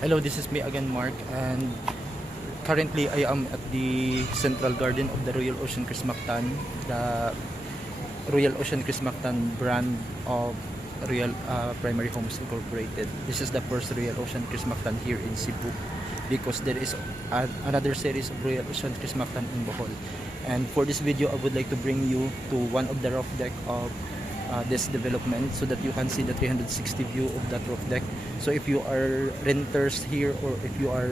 Hello, this is me again, Mark, and currently I am at the Central Garden of the Royal Ocean Chris Mactan, the Royal Ocean Chris Mactan brand of Royal Primary Homes Incorporated. This is the first Royal Ocean Chris Mactan here in Cebu, because there is another series of Royal Ocean Chris Mactan in Bohol. And for this video, I would like to bring you to one of the roof deck of this development, so that you can see the 360 view of that roof deck. So if you are renters here, or if you are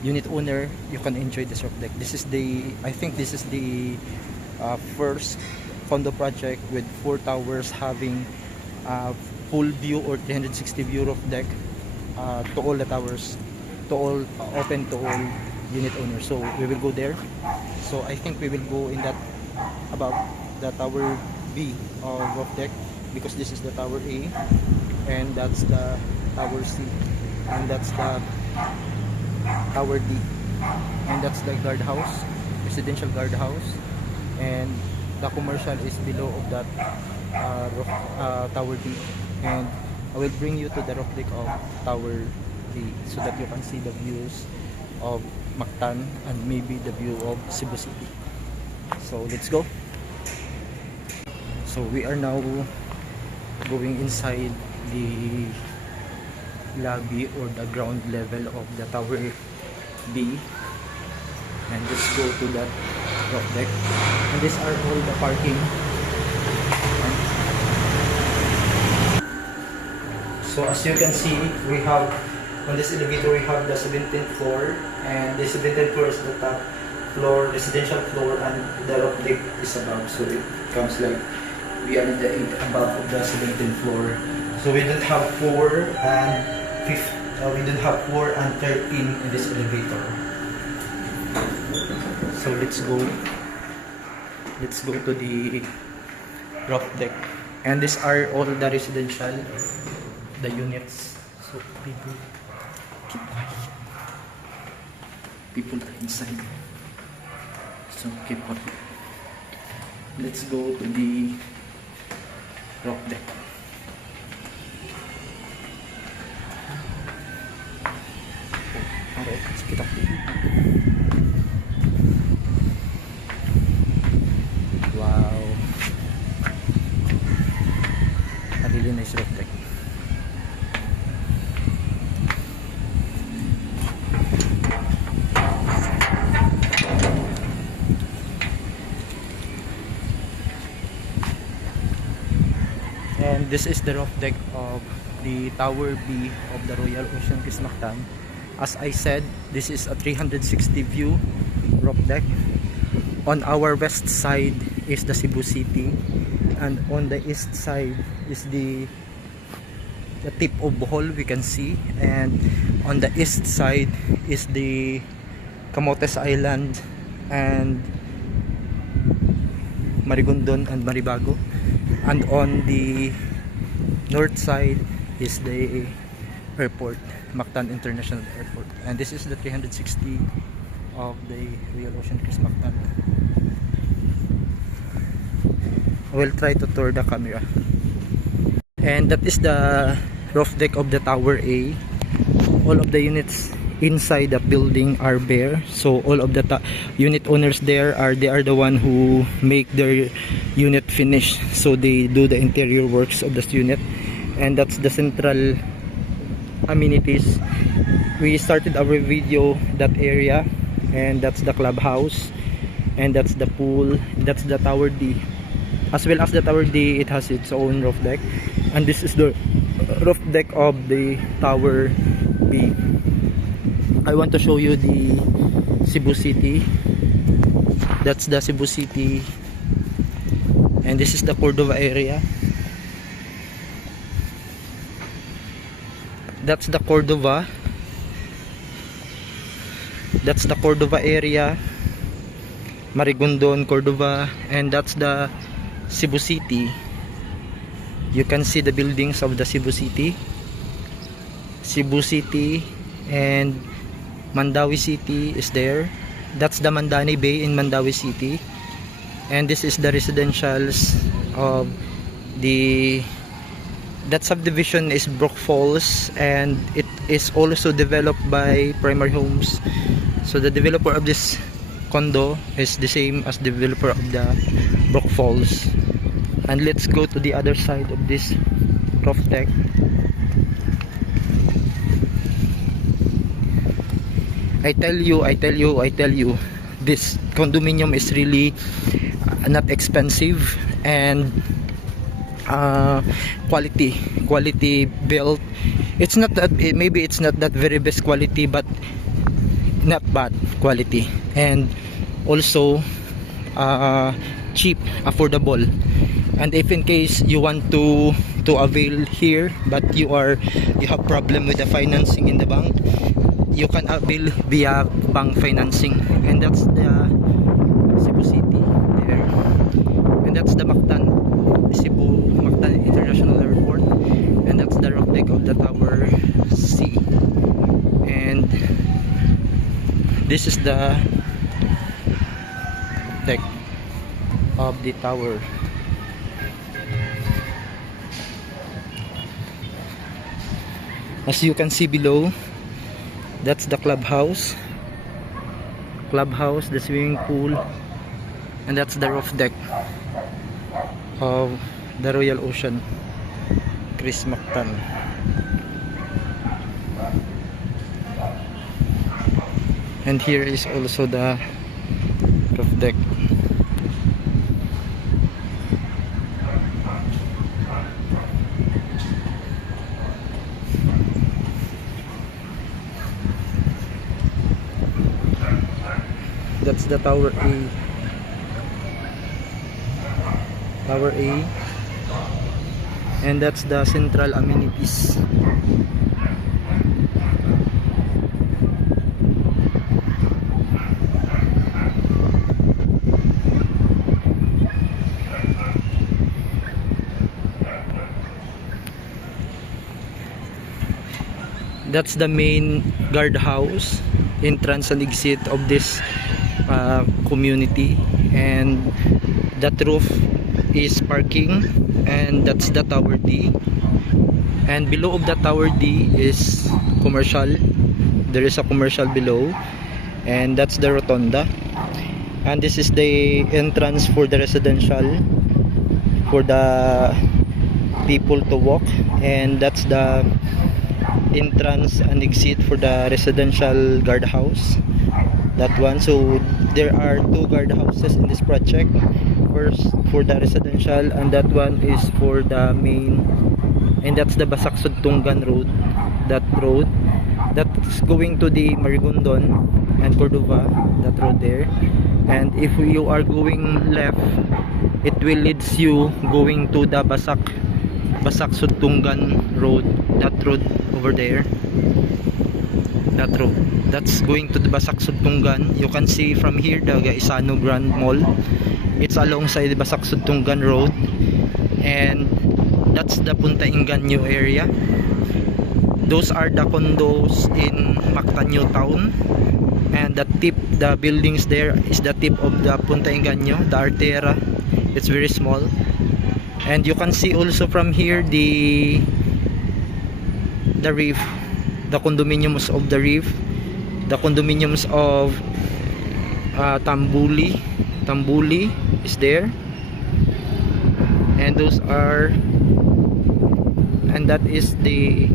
unit owner, you can enjoy this roof deck. This is I think this is the first condo project with 4 towers having full view or 360 view roof deck to all the towers, to all open to all unit owners. So we will go there. So I think we will go in that, about the tower B of roof deck, because this is the tower A, and that's the tower C, and that's the tower D, and that's the guardhouse, residential guardhouse, and the commercial is below of that tower D. And I will bring you to the roof deck of tower D, so that you can see the views of Mactan and maybe the view of Cebu City. So let's go. So we are now going inside the lobby or the ground level of the tower B, and let's go to that roof deck. And these are all the parking. So as you can see, we have on this elevator, we have the 17th floor, and the 17th floor is the top floor, residential floor, and the roof deck is above. So it comes like we are in the 8th above of the 17th floor. So we don't have 4 and 5th, we don't have 4 and 13 in this elevator. So let's go to the roof deck. And these are all the residential, the units. So people, keep quiet. People are inside. So keep quiet. Let's go to the roof deck. Okay, kita. Wow, a really nice roof deck. And this is the roof deck of the tower B of the Royal Ocean Chris Mactan. As I said, this is a 360 view roof deck. On our west side is the Cebu City, and on the east side is the tip of Bohol, we can see, and on the east side is the Camotes Island and Marigondon and Maribago, and on the north side is the airport, Mactan International Airport. And this is the 360 of the Royal Ocean Chris Mactan. I will try to tour the camera. And that is the roof deck of the tower A. All of the units inside the building are bare, so all of the unit owners there are the one who make their unit finish, so they do the interior works of this unit. And that's the central amenities. We started our video that area, and that's the clubhouse, and that's the pool, that's the tower D. As well as the tower D, it has its own roof deck, and this is the roof deck of the tower B. I want to show you the Cebu City. That's the Cebu City, and this is the Cordova area. That's the Cordova. That's the Cordova area, Marigondon, Cordova, and that's the Cebu City. You can see the buildings of the Cebu City, and Mandawi City is there. That's the Mandani Bay in Mandawi City, and this is the residentials of the that subdivision is Brook Falls, and it is also developed by Primary Homes. So the developer of this condo is the same as the developer of the Brook Falls. And let's go to the other side of this roof deck. I tell you, this condominium is really not expensive, and quality built. It's not that, maybe it's not that very best quality, but not bad quality, and also cheap, affordable. And if in case you want to avail here, but you have problem with the financing in the bank, you can avail via bank financing. And that's the Cebu City there, and that's the Cebu Mactan International Airport, and that's the roof deck of the Tower C. And this is the deck of the tower. As you can see below, that's the clubhouse, the swimming pool, and that's the roof deck of the Royal Ocean Chris Mactan. And here is also the roof deck. That's the Tower A. And that's the central amenities. That's the main guardhouse, entrance and exit of this community. And that roof is parking, and that's the Tower D. And below of the Tower D is commercial. There is a commercial below, and that's the rotunda. And this is the entrance for the residential, for the people to walk, and that's the entrance and exit for the residential guardhouse, that one. So there are two guardhouses in this project, first for the residential, and that one is for the main. And that's the Basaksod-Tunggan road, that road that's going to the Marigondon and Cordova, that road there. And if you are going left, it will leads you going to the Basaksod-Tunggan road, that road over there, that road that's going to the Basaksod-Tunggan. You can see from here the Gaisano Grand Mall. It's alongside the Basaksod-Tunggan road, and that's the Punta Inganyo area. Those are the condos in Mactanyo town, and the buildings there is the tip of the Punta Inganyo, the Artera. It's very small. And you can see also from here the reef, the condominiums of the reef, the condominiums of Tambuli is there. And those are, and that is the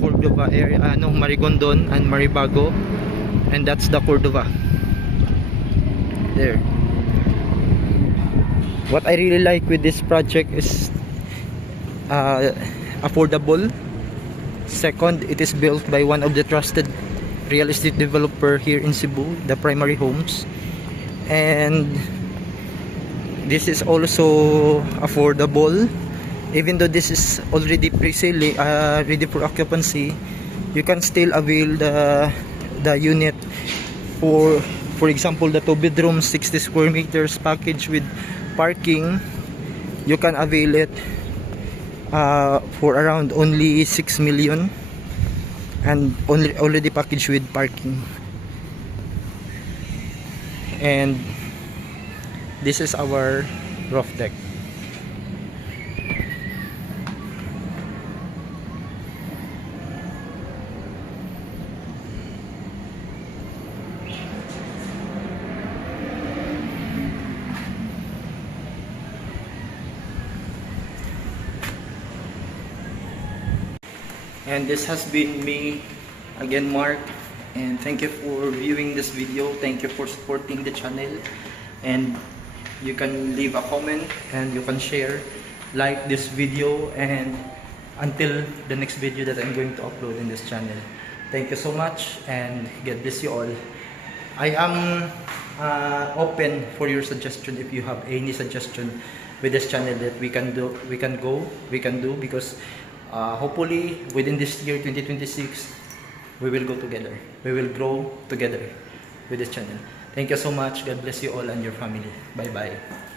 Cordova area, Marigondon and Maribago, and that's the Cordova there. What I really like with this project is affordable. Second, it is built by one of the trusted real estate developer here in Cebu, the Primary Homes. And this is also affordable. Even though this is already pre-sale, ready for occupancy, you can still avail the unit. For example, the 2-bedroom 60 square meters package with parking, you can avail it for around only 6 million, and already packaged with parking. And this is our roof deck. And this has been me again, Mark, and thank you for viewing this video. Thank you for supporting the channel, and you can leave a comment and you can share, like this video, and until the next video that I'm going to upload in this channel. Thank you so much, and God bless you all. I am open for your suggestion. If you have any suggestion with this channel that we can do, because hopefully within this year 2026 we will go together, we will grow together with this channel. Thank you so much. God bless you all and your family. Bye bye.